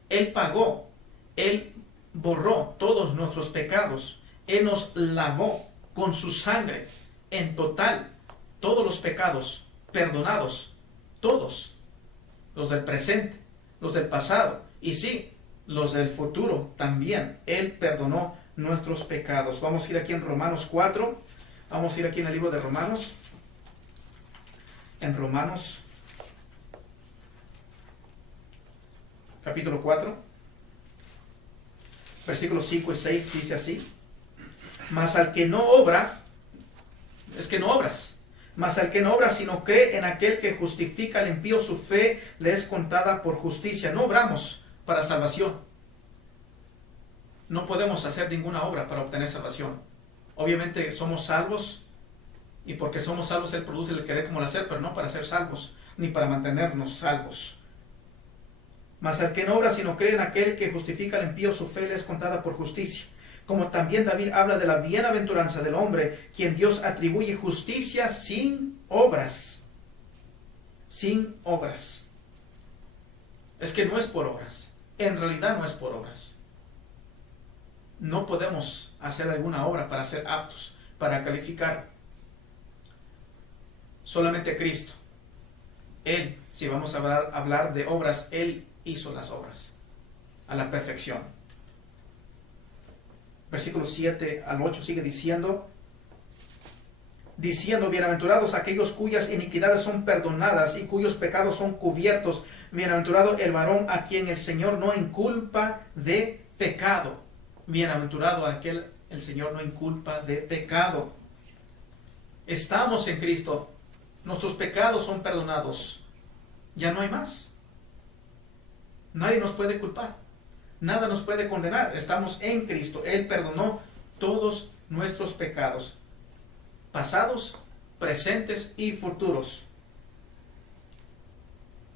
Él pagó, Él borró todos nuestros pecados. Él nos lavó con su sangre. En total, todos los pecados perdonados, todos, los del presente, los del pasado, y sí, los del futuro también. Él perdonó nuestros pecados. Vamos a ir aquí en Romanos 4. Vamos a ir aquí en el libro de Romanos. En Romanos capítulo 4, versículos 5 y 6 dice así: mas al que no obra, es que no obras, mas al que no obra sino cree en aquel que justifica al impío, su fe le es contada por justicia. No obramos para salvación. No podemos hacer ninguna obra para obtener salvación. Obviamente somos salvos, y porque somos salvos Él produce el querer como el hacer, pero no para ser salvos, ni para mantenernos salvos. Mas al que no obra sino cree en aquel que justifica al impío, su fe le es contada por justicia. Como también David habla de la bienaventuranza del hombre, quien Dios atribuye justicia sin obras. Sin obras. Es que no es por obras. En realidad no es por obras. No podemos hacer alguna obra para ser aptos, para calificar. Solamente Cristo. Él, si vamos a hablar de obras, Él hizo las obras a la perfección. Versículos 7 al 8 sigue diciendo: bienaventurados aquellos cuyas iniquidades son perdonadas y cuyos pecados son cubiertos. Bienaventurado el varón a quien el Señor no inculpa de pecado. Bienaventurado aquel el Señor no inculpa de pecado. Estamos en Cristo. Nuestros pecados son perdonados. Ya no hay más. Nadie nos puede culpar. Nada nos puede condenar. Estamos en Cristo. Él perdonó todos nuestros pecados, pasados, presentes y futuros.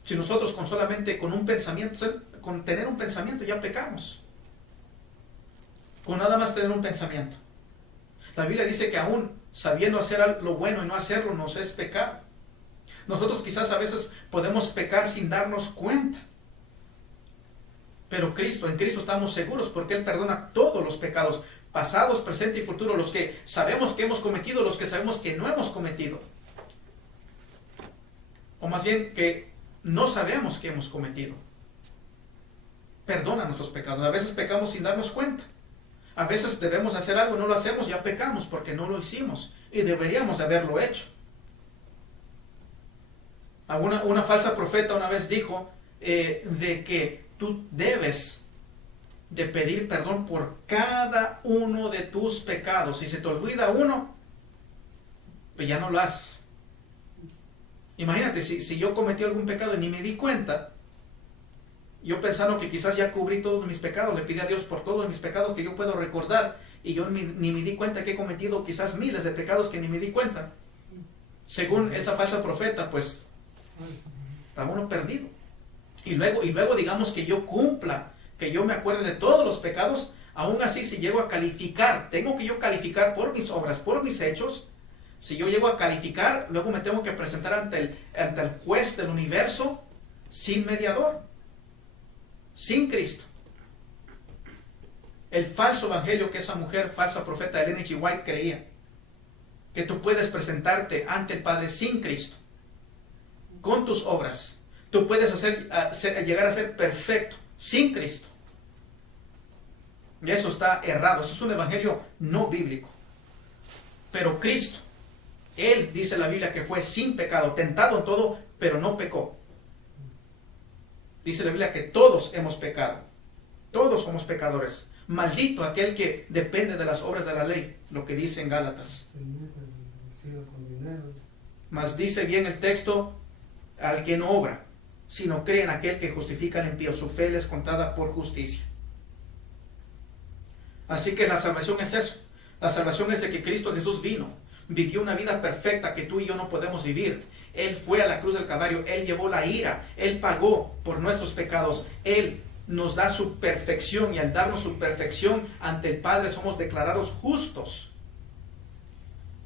Si nosotros solamente con un pensamiento, con tener un pensamiento ya pecamos. Con nada más tener un pensamiento. La Biblia dice que aún sabiendo hacer lo bueno y no hacerlo nos es pecado. Nosotros quizás a veces podemos pecar sin darnos cuenta. Pero en Cristo estamos seguros porque Él perdona todos los pecados, pasados, presentes y futuros, los que sabemos que hemos cometido, los que sabemos que no hemos cometido. O más bien que no sabemos que hemos cometido. Perdona nuestros pecados. A veces pecamos sin darnos cuenta. A veces debemos hacer algo y no lo hacemos, ya pecamos porque no lo hicimos. Y deberíamos haberlo hecho. Una falsa profeta una vez dijo de que tú debes de pedir perdón por cada uno de tus pecados. Si se te olvida uno, pues ya no lo haces. Imagínate, si yo cometí algún pecado y ni me di cuenta, yo pensando que quizás ya cubrí todos mis pecados, le pedí a Dios por todos mis pecados que yo puedo recordar, y yo ni me di cuenta que he cometido quizás miles de pecados que ni me di cuenta. Según esa falsa profeta, pues, está uno perdido. Y luego digamos que yo cumpla, que yo me acuerde de todos los pecados, aún así si llego a calificar, tengo que yo calificar por mis obras, por mis hechos, Si yo llego a calificar, luego me tengo que presentar ante el juez del universo sin mediador, sin Cristo. El falso evangelio que esa mujer, falsa profeta Ellen G. White, creía, que tú puedes presentarte ante el Padre sin Cristo, con tus obras. Tú puedes llegar a ser perfecto sin Cristo. Y eso está errado. Eso es un evangelio no bíblico. Pero Cristo, Él, dice la Biblia, que fue sin pecado, tentado en todo, pero no pecó. Dice la Biblia que todos hemos pecado. Todos somos pecadores. Maldito aquel que depende de las obras de la ley, lo que dice en Gálatas. Mas dice bien el texto, al que no obra, sino cree en aquel que justifica al impío, su fe le es contada por justicia. Así que la salvación es eso. La salvación es de que Cristo Jesús vino, vivió una vida perfecta que tú y yo no podemos vivir. Él fue a la cruz del Calvario, Él llevó la ira, Él pagó por nuestros pecados, Él nos da su perfección, y al darnos su perfección ante el Padre somos declarados justos,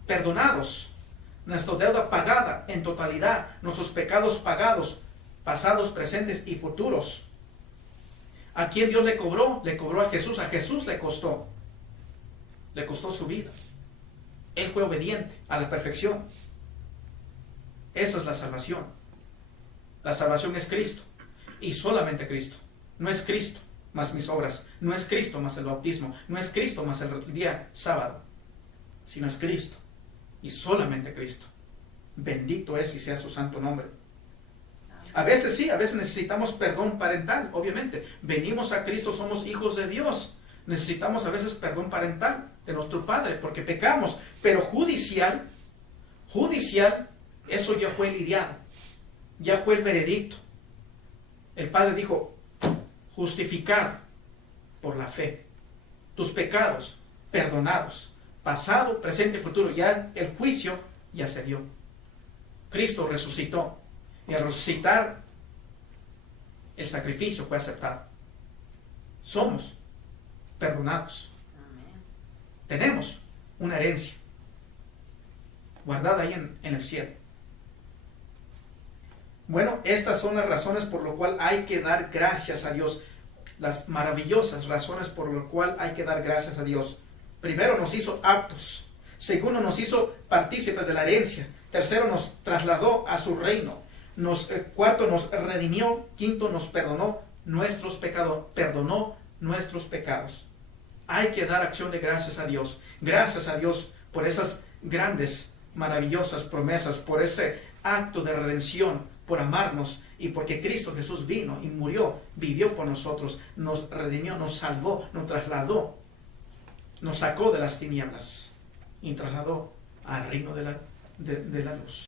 perdonados, nuestra deuda pagada en totalidad, nuestros pecados pagados, pasados, presentes y futuros. ¿A quién Dios le cobró? Le cobró a Jesús le costó su vida. Él fue obediente a la perfección. Esa es la salvación. La salvación es Cristo, y solamente Cristo. No es Cristo más mis obras, no es Cristo más el bautismo, no es Cristo más el día sábado, sino es Cristo y solamente Cristo. Bendito es y sea su santo nombre. A veces sí, a veces necesitamos perdón parental, obviamente. Venimos a Cristo, somos hijos de Dios. Necesitamos a veces perdón parental de nuestro Padre porque pecamos, pero judicial, eso ya fue lidiado, ya fue el veredicto. El Padre dijo, justificado por la fe, tus pecados perdonados, pasado, presente y futuro. Ya el juicio ya se dio. Cristo resucitó, y al resucitar el sacrificio fue aceptado. Somos perdonados. Amén. Tenemos una herencia guardada ahí en el cielo. Bueno, estas son las razones por lo cual hay que dar gracias a Dios. Las maravillosas razones por lo cual hay que dar gracias a Dios. Primero, nos hizo aptos. Segundo, nos hizo partícipes de la herencia. Tercero, nos trasladó a su reino. Cuarto, nos redimió. Quinto, nos perdonó nuestros pecados. Perdonó nuestros pecados. Hay que dar acción de gracias a Dios. Gracias a Dios por esas grandes, maravillosas promesas, por ese acto de redención, por amarnos, y porque Cristo Jesús vino y murió, vivió por nosotros, nos redimió, nos salvó, nos trasladó, nos sacó de las tinieblas y trasladó al reino de la luz.